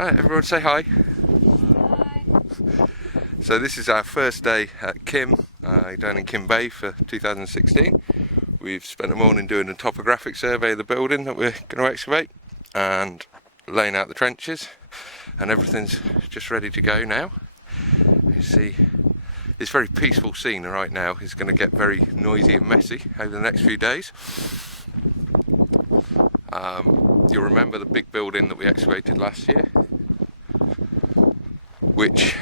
Alright, everyone say hi. Hi. So this is our first day at Keem, down in Keem Bay for 2016. We've spent the morning doing a topographic survey of the building that we're going to excavate and laying out the trenches, and everything's just ready to go now. You see, it's very peaceful scene right now. It's going to get very noisy and messy over the next few days. You'll remember the big building that we excavated last year, which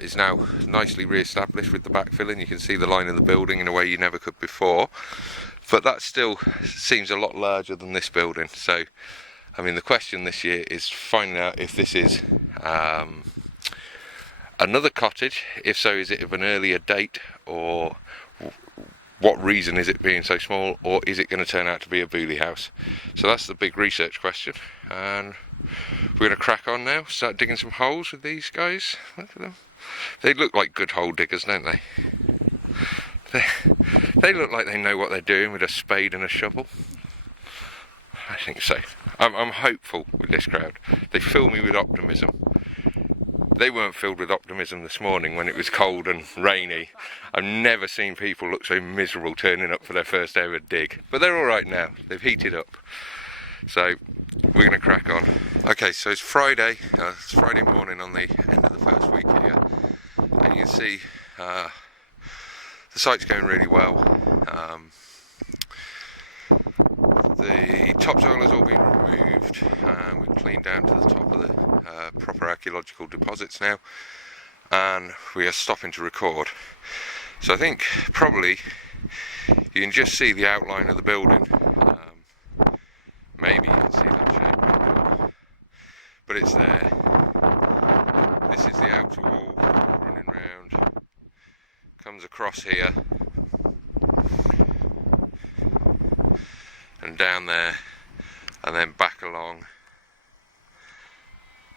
is now nicely re-established with the backfilling. You can see the line of the building in a way you never could before, but that still seems a lot larger than this building. So I mean, the question this year is finding out if this is another cottage. If so, is it of an earlier date, or what reason is it being so small, or is it going to turn out to be a boolie house? So that's the big research question, and we're going to crack on now, start digging some holes with these guys. Look at them. They look like good hole diggers, don't they? They look like they know what they're doing with a spade and a shovel. I think so. I'm hopeful with this crowd. They fill me with optimism. They weren't filled with optimism this morning when it was cold and rainy. I've never seen people look so miserable turning up for their first ever dig. But they're alright now. They've heated up. So we're going to crack on. Okay, so it's Friday. It's Friday morning on the end of the first week here. And you can see the site's going really well. The topsoil has all been removed, and we've cleaned down to the top of the proper archaeological deposits now, and we are stopping to record. So I think probably you can just see the outline of the building. Maybe you can see that shape, maybe not, but it's there. This is the outer wall running round, comes across here and down there, and then back along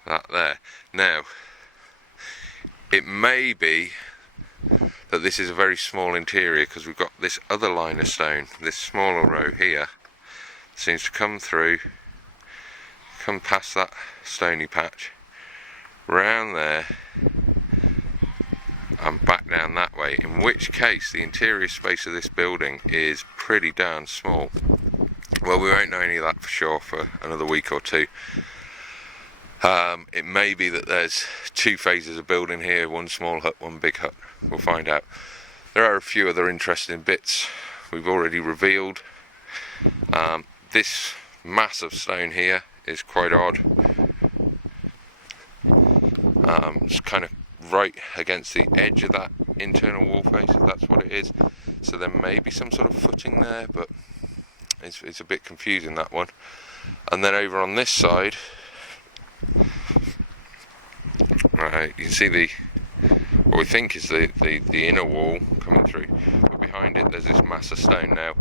that there. Now, it may be that this is a very small interior, because we've got this other line of stone, this smaller row here, seems to come through, come past that stony patch, round there, and back down that way, in which case the interior space of this building is pretty darn small. Well, we won't know any of that for sure for another week or two. It may be that there's two phases of building here, one small hut, one big hut. We'll find out. There are a few other interesting bits we've already revealed. This mass of stone here is quite odd. It's kind of right against the edge of that internal wall face, if that's what it is. So there may be some sort of footing there, but it's a bit confusing, that one. And then over on this side, right, you can see what we think is the inner wall coming through, but behind it there's this mass of stone. Now,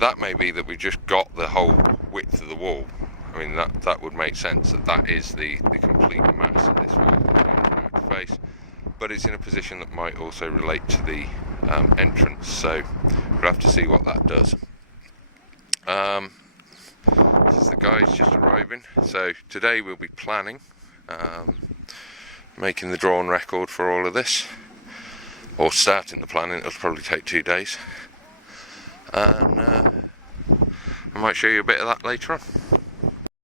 that may be that we've just got the whole width of the wall. I mean, that would make sense, that is the complete mass of this wall in the face, but it's in a position that might also relate to the entrance, so we'll have to see what that does. This is the guys just arriving, so today we'll be planning, making the drawn record for all of this, or starting the planning. It'll probably take 2 days, and I might show you a bit of that later on.